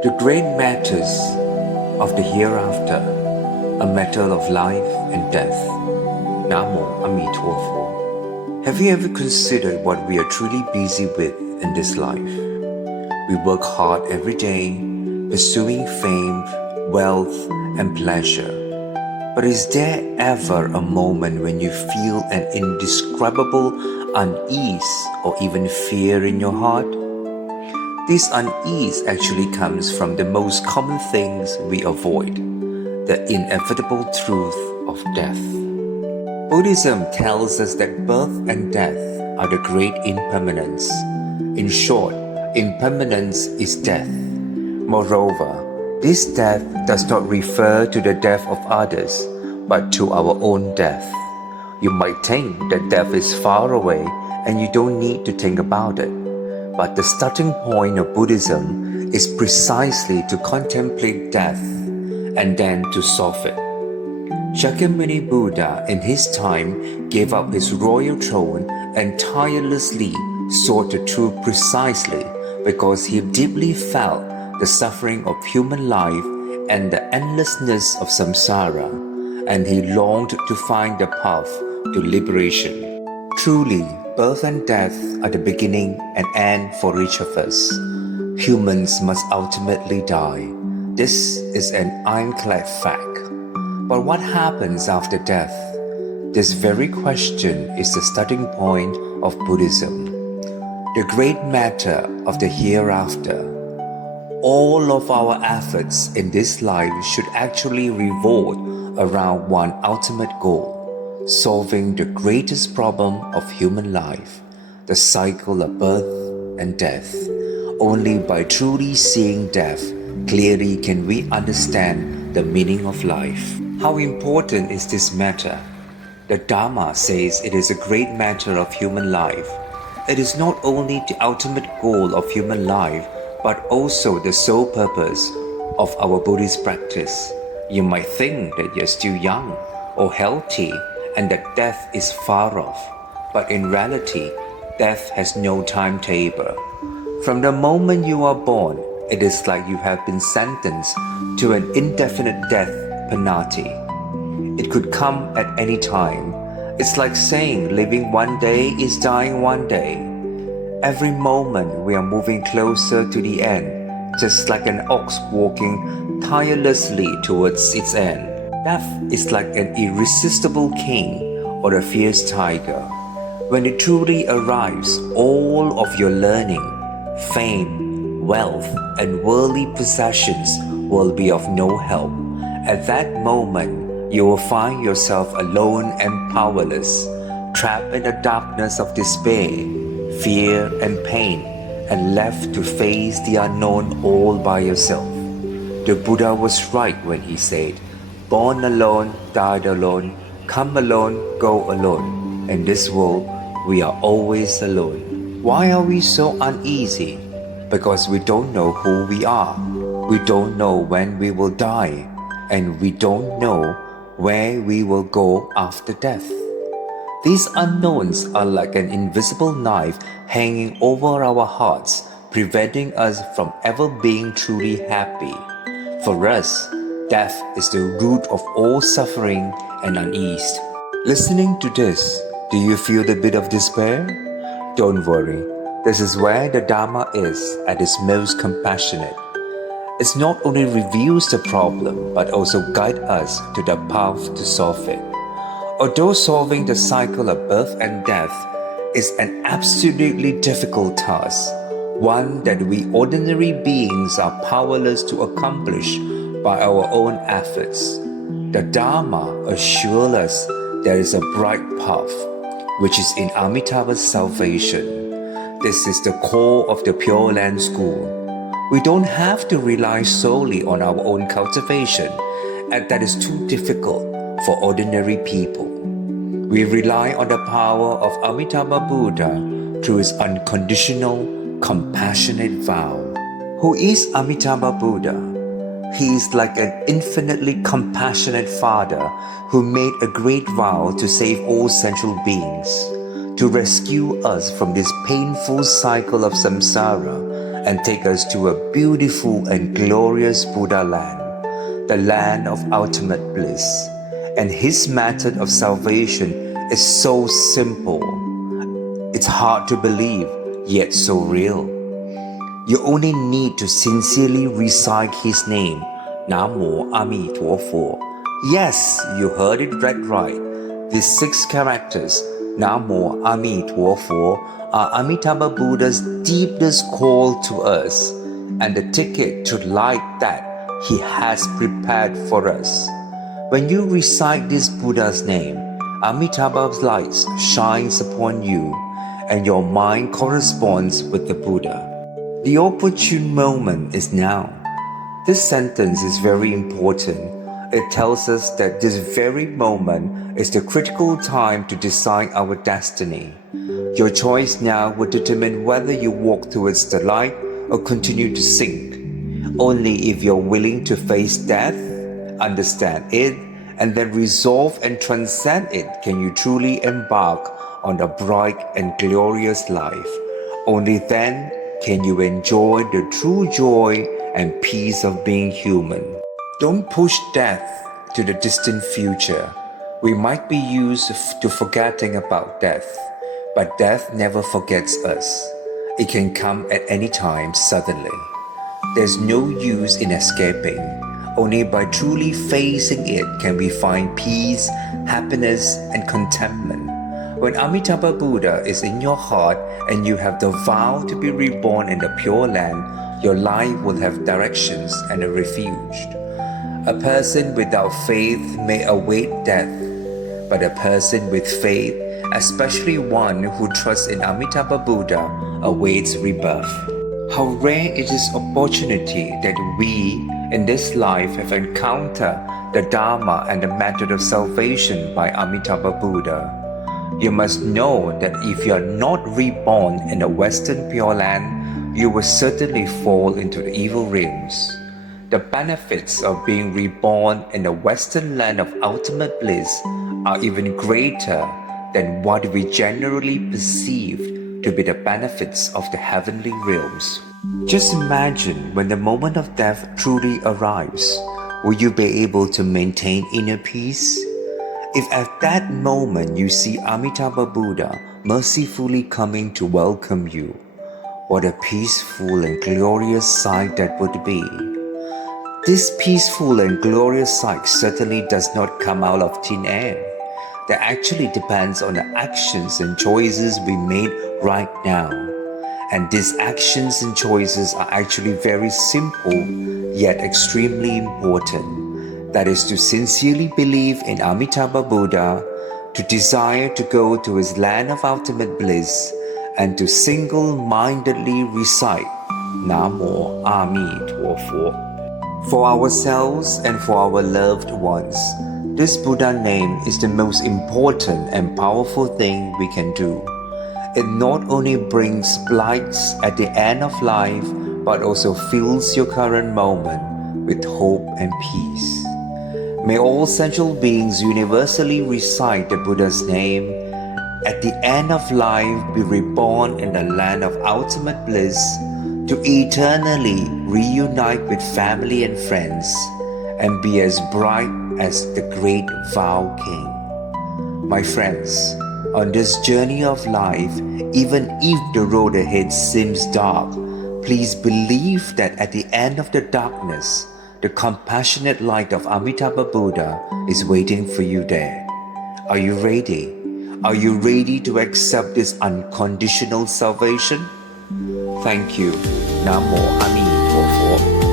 The great matters of the hereafter, a matter of life and death. Namo, Amituofo. Have you ever considered what we are truly busy with in this life? We work hard every day, pursuing fame, wealth, and pleasure. But is there ever a moment when you feel an indescribable unease or even fear in your heart? This unease actually comes from the most common things we avoid, the inevitable truth of death. Buddhism tells us that birth and death are the great impermanence. In short, impermanence is death. Moreover, this death does not refer to the death of others, but to our own death. You might think that death is far away and you don't need to think about it. But the starting point of Buddhism is precisely to contemplate death and then to solve it. Shakyamuni Buddha in his time gave up his royal throne and tirelessly sought the truth precisely because he deeply felt the suffering of human life and the endlessness of samsara, and he longed to find the path to liberation. Truly, birth and death are the beginning and end for each of us. Humans must ultimately die. This is an ironclad fact. But what happens after death? This very question is the starting point of Buddhism. The great matter of the hereafter. All of our efforts in this life should actually revolve around one ultimate goal: solving the greatest problem of human life, the cycle of birth and death. Only by truly seeing death clearly can we understand the meaning of life. How important is this matter? The Dharma says it is a great matter of human life. It is not only the ultimate goal of human life, but also the sole purpose of our Buddhist practice. You might think that you're still young or healthy and that death is far off, but in reality, death has no timetable. From the moment you are born, it is like you have been sentenced to an indefinite death penalty. It could come at any time. It's like saying living one day is dying one day. Every moment we are moving closer to the end, just like an ox walking tirelessly towards its end. Death is like an irresistible king or a fierce tiger. When it truly arrives, all of your learning, fame, wealth, and worldly possessions will be of no help. At that moment, you will find yourself alone and powerless, trapped in the darkness of despair, fear, and pain, and left to face the unknown all by yourself. The Buddha was right when he said, "Born alone, died alone, come alone, go alone. In this world, we are always alone." Why are we so uneasy? Because we don't know who we are. We don't know when we will die, and we don't know where we will go after death. These unknowns are like an invisible knife hanging over our hearts, preventing us from ever being truly happy. For us, death is the root of all suffering and unease. Listening to this, do you feel the bit of despair? Don't worry, this is where the Dharma is at its most compassionate. It not only reveals the problem, but also guides us to the path to solve it. Although solving the cycle of birth and death is an absolutely difficult task, one that we ordinary beings are powerless to accomplish by our own efforts, the Dharma assures us there is a bright path, which is in Amitabha's salvation. This is the core of the Pure Land School. We don't have to rely solely on our own cultivation, and that is too difficult for ordinary people. We rely on the power of Amitabha Buddha through his unconditional, compassionate vow. Who is Amitabha Buddha? He is like an infinitely compassionate father who made a great vow to save all sentient beings, to rescue us from this painful cycle of samsara and take us to a beautiful and glorious Buddha land, the land of ultimate bliss. And his method of salvation is so simple. It's hard to believe, yet so real. You only need to sincerely recite his name, Namo Amituofo. Yes, you heard it read right. These 6 characters, Namo Amituofo, are Amitabha Buddha's deepest call to us and the ticket to light that he has prepared for us. When you recite this Buddha's name, Amitabha's light shines upon you and your mind corresponds with the Buddha. The opportune moment is now. This sentence is very important. It tells us that this very moment is the critical time to decide our destiny. Your choice now will determine whether you walk towards the light or continue to sink. Only if you're willing to face death, understand it, and then resolve and transcend it can you truly embark on a bright and glorious life. Only then can you enjoy the true joy and peace of being human. Don't push death to the distant future. We might be used to forgetting about death, but death never forgets us. It can come at any time suddenly. There's no use in escaping. Only by truly facing it can we find peace, happiness, and contentment. When Amitabha Buddha is in your heart and you have the vow to be reborn in the Pure Land, your life will have directions and a refuge. A person without faith may await death, but a person with faith, especially one who trusts in Amitabha Buddha, awaits rebirth. How rare is this opportunity that we in this life have encountered the Dharma and the method of salvation by Amitabha Buddha. You must know that if you are not reborn in the Western Pure Land, you will certainly fall into the evil realms. The benefits of being reborn in the Western land of ultimate bliss are even greater than what we generally perceive to be the benefits of the heavenly realms. Just imagine when the moment of death truly arrives, will you be able to maintain inner peace? If at that moment you see Amitabha Buddha mercifully coming to welcome you, what a peaceful and glorious sight that would be. This peaceful and glorious sight certainly does not come out of thin air. That actually depends on the actions and choices we made right now. And these actions and choices are actually very simple, yet extremely important. That is to sincerely believe in Amitabha Buddha, to desire to go to his land of ultimate bliss, and to single-mindedly recite Namo Amituofo. For ourselves and for our loved ones, this Buddha name is the most important and powerful thing we can do. It not only brings lights at the end of life, but also fills your current moment with hope and peace. May all sentient beings universally recite the Buddha's name. At the end of life, be reborn in the land of ultimate bliss, to eternally reunite with family and friends, and be as bright as the great Vow King. My friends, on this journey of life, even if the road ahead seems dark, please believe that at the end of the darkness, the compassionate light of Amitabha Buddha is waiting for you there. Are you ready? Are you ready to accept this unconditional salvation? Thank you. Namo Amituofo.